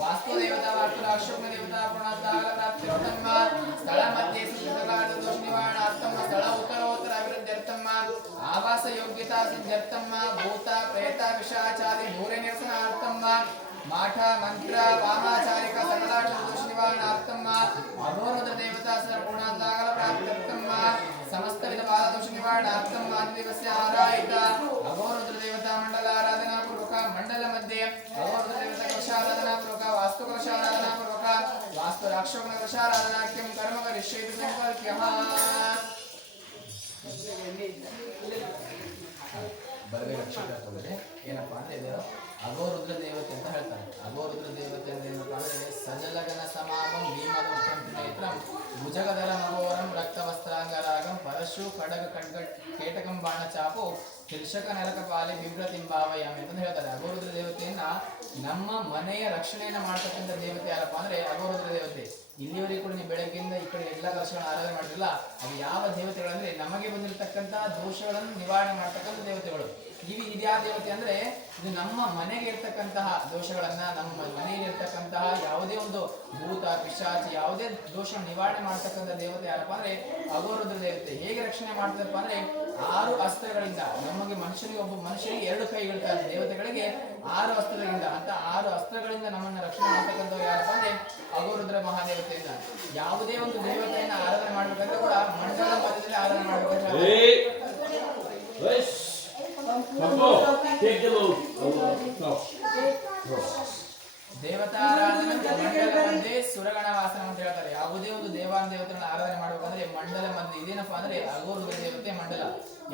వాస్తుదేవత వార్తల అశోకదేవత పుణాత్మ స్థల మధ్య దోష నివారణ అర్థమ్మ స్థల ఉత్తరోత్తర అభివృద్ధి అర్థమ్మ ఆవాస యోగ్యత సిద్ధ్యర్థమ్మ భూత ప్రేత విషాచారి భూర నిరసన అర్థమ్మ మాఠ మంత్ర వామాచారి ತಗೊಂಡ್ರೆ ಏನಪ್ಪ ಅಂದ್ರೆ ಇದು ಅಗೋರುದ್ರ ದೇವತೆ ಅಂತ ಹೇಳ್ತಾರೆ ಅಗೋರುದ್ರ ದೇವತೆ ಅಂದ್ರೆ ಏನಪ್ಪ ಅಂದ್ರೆ ಸಜಲಗನ ಸಮಾಗಂ ಭೀಮದ ನೇತ್ರಂ ಭುಜಗದಲ ನಗೋರಂ ರಕ್ತವಸ್ತ್ರಾಂಗರಾಗಂ ಪರಶು ಖಡಗ ಖಡ್ಗ ಕೇಟಕಂ ಬಾಣ ಚಾಪು ಶಿರ್ಷಕ ನರಕ ಪಾಲಿ ಬಿಭ್ರತಿಂ ಭಾವಯಾಮಿ ಅಂತ ಹೇಳ್ತಾರೆ. ಅಗೋರುದ್ರ ದೇವತೆಯನ್ನ ನಮ್ಮ ಮನೆಯ ರಕ್ಷಣೆಯನ್ನ ಮಾಡ್ತಕ್ಕಂಥ ದೇವತೆ ಯಾರಪ್ಪ ಅಂದ್ರೆ ಅಗೋರುದ್ರ ದೇವತೆ. ಇಲ್ಲಿವರೆಗೂ ಕೂಡ ನೀವು ಬೆಳಗ್ಗೆಯಿಂದ ಈ ಕಡೆ ಎಲ್ಲ ಕಲಶಗಳನ್ನ ಆರಾಧನೆ ಮಾಡಿರಲ್ಲ ಅದು ಯಾವ ದೇವತೆಗಳಂದ್ರೆ ನಮಗೆ ಬಂದಿರತಕ್ಕಂತಹ ದೋಷಗಳನ್ನು ನಿವಾರಣೆ ಮಾಡ್ತಕ್ಕಂಥ ದೇವತೆಗಳು. ದೇವತೆ ಅಂದ್ರೆ, ಇದು ನಮ್ಮ ಮನೆಗೆ ಇರ್ತಕ್ಕಂತಹ ದೋಷಗಳನ್ನ, ನಮ್ಮ ಮನೆಯಲ್ಲಿ ಇರ್ತಕ್ಕಂತಹ ಯಾವುದೇ ಒಂದು ಭೂತ, ಪಿಶಾಚಿ, ಯಾವುದೇ ದೋಷ ನಿವಾರಣೆ ಮಾಡ್ತಕ್ಕಂಥ ದೇವತೆ ಯಾರಪ್ಪ ಅಂದ್ರೆ ಅಗೋರುದ್ರ ದೇವತೆ ಹೇಗೆ ರಕ್ಷಣೆ ಮಾಡ್ತಾರಪ್ಪ ಅಂದ್ರೆ, ಆರು ಅಸ್ತ್ರಗಳಿಂದ, ನಮಗೆ ಮನುಷ್ಯನಿಗೆ ಒಬ್ಬ ಮನುಷ್ಯನಿಗೆ ಎರಡು ಕೈಗಳಿರ್ತಾರೆ ದೇವತೆಗಳಿಗೆ ಆರು ಅಸ್ತ್ರಗಳಿಂದ, ಅಂತ ಆರು ಅಸ್ತ್ರಗಳಿಂದ ನಮ್ಮನ್ನ ರಕ್ಷಣೆ ಮಾಡ್ತಕ್ಕಂಥವ್ರು ಯಾರಪ್ಪ ಅಂದ್ರೆ ಅಗೋರುದ್ರ ಮಹಾದೇವತೆಯಿಂದ ಯಾವುದೇ ಒಂದು ದೇವತೆಯನ್ನ ಆರಾಧನೆ ಮಾಡ್ಬೇಕಂದ್ರೆ ಕೂಡ ಮಂಡಲ ಪದದಲ್ಲಿ ಆರಾಧನೆ ಮಾಡ್ಬೇಕಂದ್ರೆ ದೇವತಾರಾಧನೆ ಮಂಡಲ ಮಧ್ಯೆ ಸುರಗಣ ವಾಸನ ಅಂತ ಹೇಳ್ತಾರೆ. ಯಾವುದೇ ಒಂದು ದೇವಾನ ದೇವತೆಗಳನ್ನ ಆರಾಧನೆ ಮಾಡಬೇಕಂದ್ರೆ ಮಂಡಲ ಮಂದಿ. ಇದೇನಪ್ಪ ಅಂದ್ರೆ ಅಗೋರುದ್ರ ದೇವತೆ ಮಂಡಲ.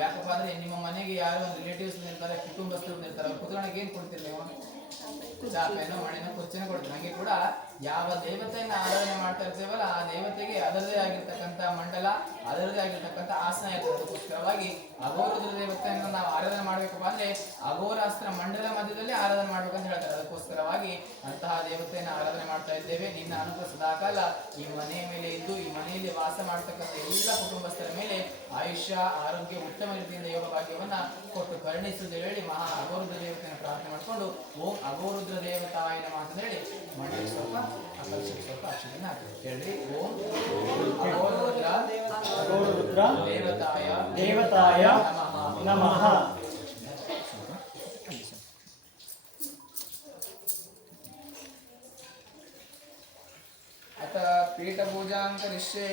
ಯಾಕಪ್ಪ ಅಂದ್ರೆ ನಿಮ್ಮ ಮನೆಗೆ ಯಾರೋ ಒಂದು ರಿಲೇಟಿವ್ಸ್ ಇರ್ತಾರೆ ಕುಟುಂಬಸ್ಥರು ಇರ್ತಾರೆ ಅವ್ರು ಕುತ್ಕೊಳಕ್ಕೆ ಏನ್ ಕೊಡ್ತಿರ್ಲಿ ನೀವು ಚಾಪೆನೋ ಮಣೆನೋ ಕೊಡ್ತೀವಿ ಹಂಗೆ ಕೂಡ ಯಾವ ದೇವತೆಯನ್ನ ಆರಾಧನೆ ಮಾಡ್ತಾ ಇರ್ತೇವಲ್ಲ, ಆ ದೇವತೆಗೆ ಅದರದೇ ಆಗಿರ್ತಕ್ಕಂಥ ಮಂಡಲ ಅದರದೇ ಆಗಿರ್ತಕ್ಕಂಥ ಆಸನ ಇರ್ತದೆ. ಅದಕ್ಕೋಸ್ಕರವಾಗಿ ದುರ್ದೇವತೆಯನ್ನು ದೇವತೆಯನ್ನು ನಾವು ಆರಾಧನೆ ಮಾಡಬೇಕು ಅಂದ್ರೆ ಅಘೋರಾಸ್ತ್ರ ಮಂಡಲ ಮಧ್ಯದಲ್ಲಿ ಆರಾಧನೆ ಮಾಡ್ಬೇಕಂತ ಹೇಳ್ತಾರೆ. ಅದಕ್ಕೋಸ್ಕರವಾಗಿ ಅಂತಹ ದೇವತೆಯನ್ನು ಆರಾಧನೆ ಮಾಡ್ತಾ ಇದ್ದೇವೆ. ನಿನ್ನ ಅನುಗ್ರಹ ಸದಾಕಾಲ ಈ ಮನೆಯ ಮೇಲೆ ಇದ್ದು, ಈ ಮನೆಯಲ್ಲಿ ವಾಸ ಮಾಡ್ತಕ್ಕಂಥ ಎಲ್ಲ ಕುಟುಂಬಸ್ಥರ ಮೇಲೆ ಆಯುಷ್ಯ, ಆರೋಗ್ಯ, ಉತ್ತಮ ರೀತಿಯಿಂದ ಯೋಗ ಭಾಗ್ಯವನ್ನ ಕೊಟ್ಟು ಕರುಣಿಸುವುದು ಹೇಳಿ ಮಹಾ ಅಘೋರುದ್ರ ದೇವತೆಯನ್ನು ಪ್ರಾರ್ಥನೆ ಮಾಡಿಕೊಂಡು ಓಂ ಅಘೋರುದ್ರ ದೇವತಾಯ ಅಂತ ಹೇಳಿ ಸ್ವಲ್ಪ దేవతాయ నమ అత పీఠపూజాం కరిష్యే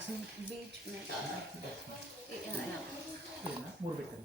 बीच में यहाँ ಮೂರು ಬಿಟ್ಟು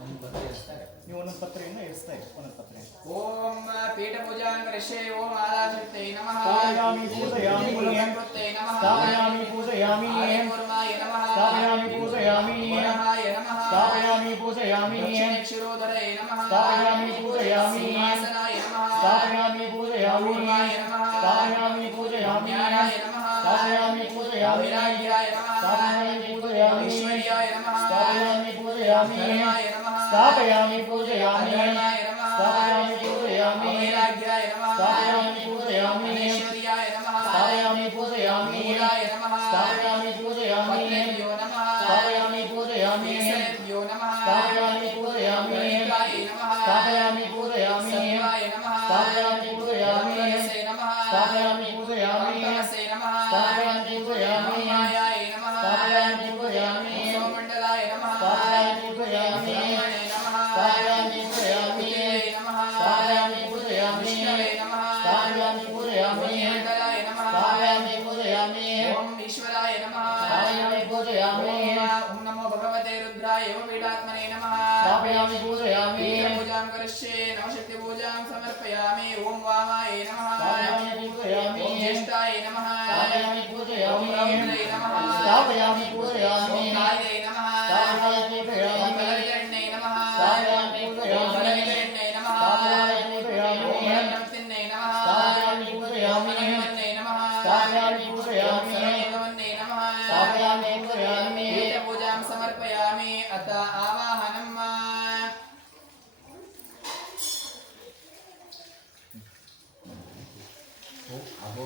ಒಂದು ಪತ್ರ ಇರ್ತಾರೆ. ನೀವು ಒಂದೊಂದು ಪತ್ರೆಯನ್ನು ಇರಿಸ್ತಾ ಇರಿ ಒಂದೊಂದು ಪತ್ರೆ ಓಂ ಪೀಠಪೂಜಾಂ ಕರಿಷ್ಯೆ ಓಂ ಆದಾಶಕ್ತೈ ನಮಃ ಸ್ಥಾಪಯಾಮಿ ಪೂಜಯಾಮಿ ಕುಲಕೃತ್ಯೈ ನಮಃ ಸ್ಥಾಪಯಾಮಿ ಪೂಜಯಾಮಿ ಆಯಕೂರ್ಮಾಯ ನಮಃ ಸ್ಥಾಪಯಾಮಿ ಪೂಜಯಾಮಿ ವರಹಾಯ ನಮಃ ಸ್ಥಾಪಯಾಮಿ ಪೂಜಯಾಮಿ ದಕ್ಷಿಣೇಕ್ಷಿರೋದರೇ ನಮಃ ಸ್ಥಾಪಯಾಮಿ ಪೂಜಯಾಮಿ ಸಿಂಹಾಸನಾಯ ನಮಃ ಸ್ಥಾಪಯಾಮಿ ಪೂಜಯಾಮಿ ಕೂರ್ಮಾಯ ನಮಃ ಸ್ಥಾಪಯಾಮಿ ಪೂಜಯಾಮಿ ಜ್ಞಾನಾಯ ನಮಃ स्थापयामि पूजयामि नायिकाय नमः स्थापयामि पूजयामि ईश्वर्याय नमः स्थापयामि पूजयामि धर्माय नमः स्थापयामि पूजयामि धर्माय नमः स्थापयामि पूजयामि वैराग्याय नमः स्थापयामि पूजयामि ईश्वर्याय नमः स्थापयामि पूजयामि मूलाय नमः स्थापयामि पूजयामि पत्नेभ्यो नमः स्थापयामि पूजयामि सनेभ्यो नमः स्थापयामि पूजयामि नेत्राय नमः स्थापयामि पूजयामि सेवाय नमः स्थापयामि पूजयामि नमः स्थापयामि ओम ईश्वराय नमः। स्थापयामि पूजयामि। ओम नमो भगवते रुद्राय एव पीडात्मने नमः। स्थापयामि पूजयामि। पूजां करिष्ये नवशक्ति पूजां समर्पयामि। ओम वामाय नमः। स्थापयामि पूजयामि। ओम ज्येष्ठाय नमः। स्थापयामि ओम पूजयामि रौद्राय नमः स्थापयामि ओम पूजयामि काले नमः स्थापयामि ओम पूजयामि कलर्यण्ये नमः। स्थापयामि ओम पूजयामि। సమర్పయామి అత ఆ